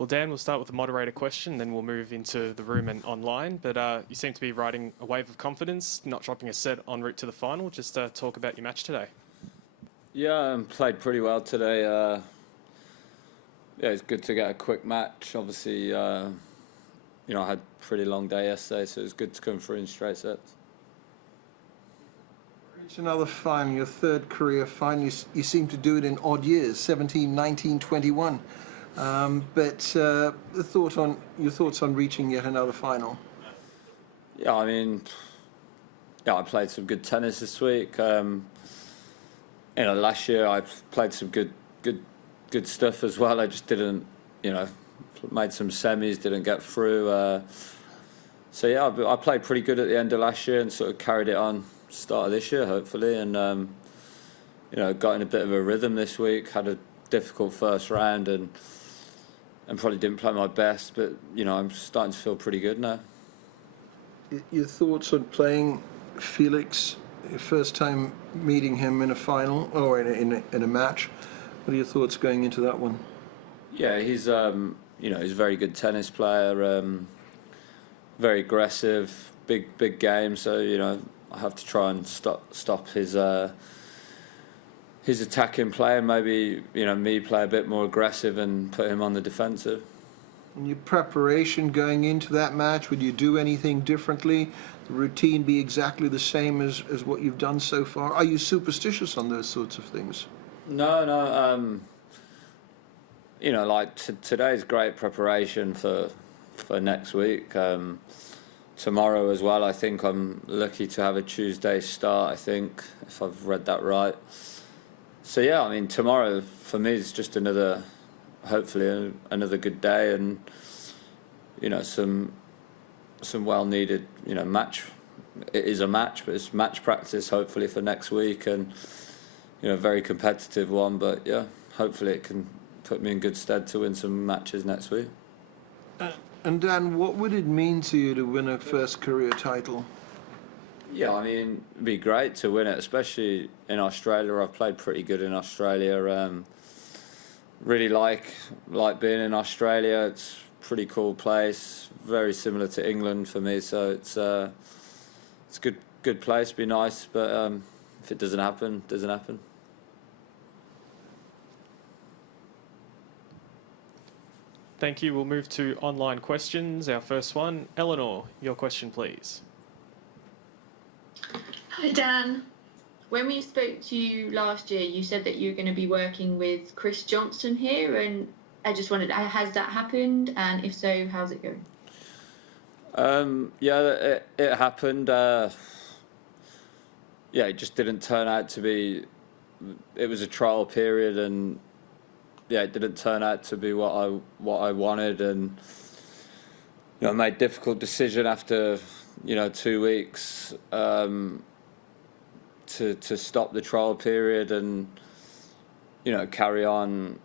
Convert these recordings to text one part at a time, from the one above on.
Well, Dan, we'll start with the moderator question, then we'll move into the room and online. But you seem to be riding a wave of confidence, not dropping a set en route to the final. Just talk about your match today. Yeah, played pretty well today. Yeah, it's good to get a quick match. Obviously, I had a pretty long day yesterday, so it's good to come through in straight sets. Reach another final, your third career final. You seem to do it in odd years, 17, 19, 21. But your thoughts on reaching yet another final? Yeah, I played some good tennis this week. Last year I played some good stuff as well. I just didn't, made some semis, didn't get through. So yeah, I played pretty good at the end of last year and sort of carried it on start of this year, hopefully, and got in a bit of a rhythm this week. Had a difficult first round and probably didn't play my best, but I'm starting to feel pretty good now. Your thoughts on playing Felix, your first time meeting him in a final or in a match? What are your thoughts going into that one? Yeah, he's he's a very good tennis player, very aggressive, big game. So I have to try and stop his attacking play, and maybe me play a bit more aggressive and put him on the defensive. In your preparation going into that match, would you do anything differently? The routine be exactly the same as what you've done so far? Are you superstitious on those sorts of things? No. Today's great preparation for next week. Tomorrow as well, I think I'm lucky to have a Tuesday start, I think, if I've read that right. So yeah, tomorrow for me is just hopefully another good day, and some well-needed match. It is a match, but it's match practice hopefully for next week, and very competitive one. But yeah, hopefully it can put me in good stead to win some matches next week. And Dan, what would it mean to you to win a first career title? Yeah, it'd be great to win it, especially in Australia. I've played pretty good in Australia. Really like being in Australia. It's a pretty cool place, very similar to England for me. So it's a good place. Be nice, but if it doesn't happen, it doesn't happen. Thank you. We'll move to online questions. Our first one, Eleanor, your question, please. Hi, Dan. When we spoke to you last year, you said that you were going to be working with Chris Johnson here, and I just wondered, has that happened? And if so, how's it going? Yeah, it happened. Yeah, it just didn't turn out to be. It was a trial period, and yeah, it didn't turn out to be what I wanted, and I made a difficult decision after 2 weeks to stop the trial period and carry on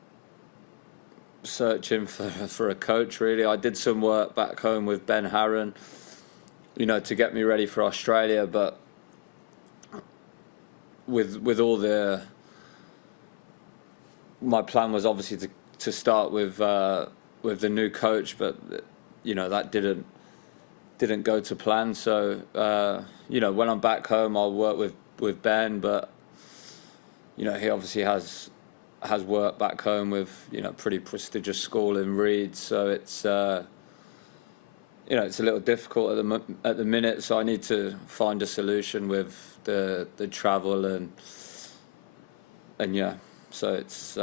searching for a coach. Really, I did some work back home with Ben Harron, to get me ready for Australia, but with all my plan was obviously to start with the new coach, but that didn't go to plan. So when I'm back home, I'll work with Ben, but he obviously has worked back home with pretty prestigious school in Leeds, so it's it's a little difficult at the minute. So I need to find a solution with the travel and yeah. So it's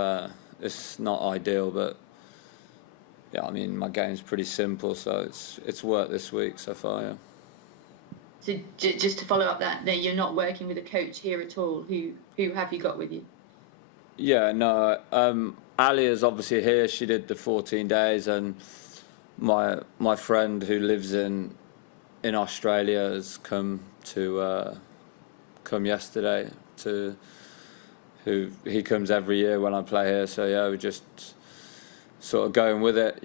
not ideal, but yeah, my game's pretty simple, so it's worked this week so far. Yeah. So just to follow up that, you're not working with a coach here at all. Who have you got with you? Yeah, no. Ali is obviously here. She did the 14 days, and my friend who lives in Australia has come yesterday to. He comes every year when I play here. So yeah, we're just sort of going with it.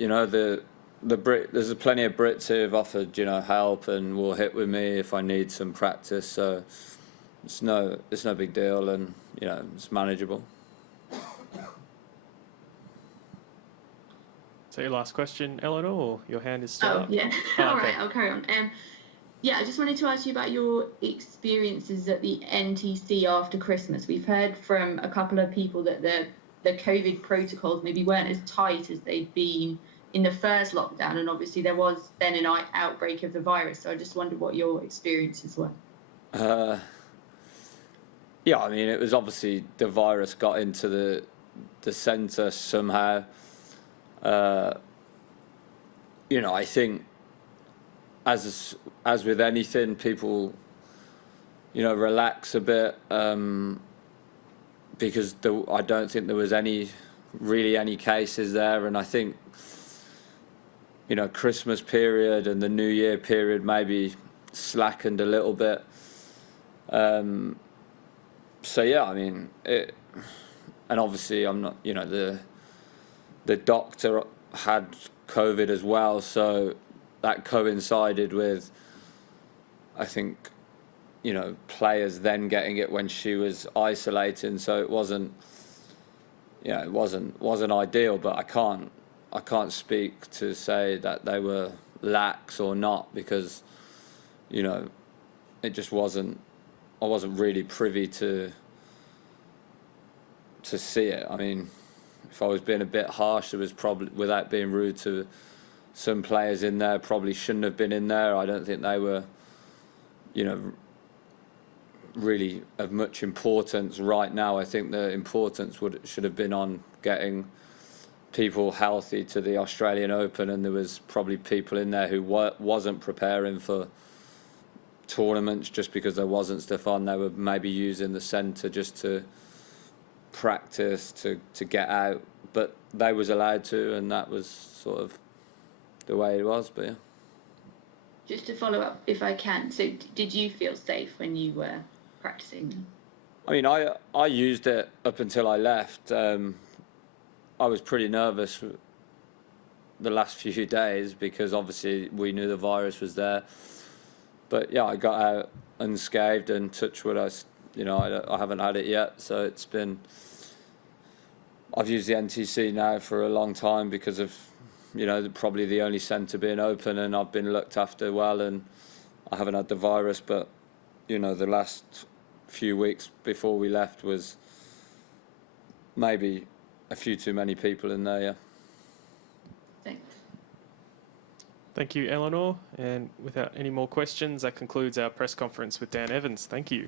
There's plenty of Brits who have offered help and will hit with me if I need some practice. So it's no big deal, and it's manageable. So your last question, Eleanor, or your hand is still Oh, up? yeah. Oh, All okay. right, I'll carry on. Yeah, I just wanted to ask you about your experiences at the NTC after Christmas. We've heard from a couple of people that the COVID protocols maybe weren't as tight as they'd been in the first lockdown, and obviously there was then an outbreak of the virus. So I just wondered what your experiences were. Yeah, I mean, it was obviously the virus got into the centre somehow. You know, I think as with anything, people, you know, relax a bit, because I don't think there was any cases there, and I think, you know, Christmas period and the New Year period maybe slackened a little bit. So yeah, I mean, and obviously I'm not, you know, the doctor had COVID as well, so that coincided with, I think, you know, players then getting it when she was isolating, so it wasn't, you know, it wasn't ideal, but I can't speak to say that they were lax or not, because, you know, it just wasn't, I wasn't really privy to see it. I mean, if I was being a bit harsh, there was probably, without being rude to some players in there, probably shouldn't have been in there. I don't think they were, you know, really of much importance right now. I think the importance should have been on getting people healthy to the Australian Open, and there was probably people in there who wasn't preparing for tournaments just because there wasn't stuff on. They were maybe using the centre just to practice, to get out, but they was allowed to, and that was sort of the way it was. But yeah. Just to follow up, if I can, so did you feel safe when you were practicing? I mean, I used it up until I left. I was pretty nervous the last few days because obviously we knew the virus was there. But yeah, I got out unscathed, and touch wood, I haven't had it yet. So it's been, I've used the NTC now for a long time because of, you know, probably the only centre being open, and I've been looked after well, and I haven't had the virus. But, you know, the last few weeks before we left was maybe a few too many people in there, yeah. Thanks. Thank you, Eleanor. And without any more questions, that concludes our press conference with Dan Evans. Thank you.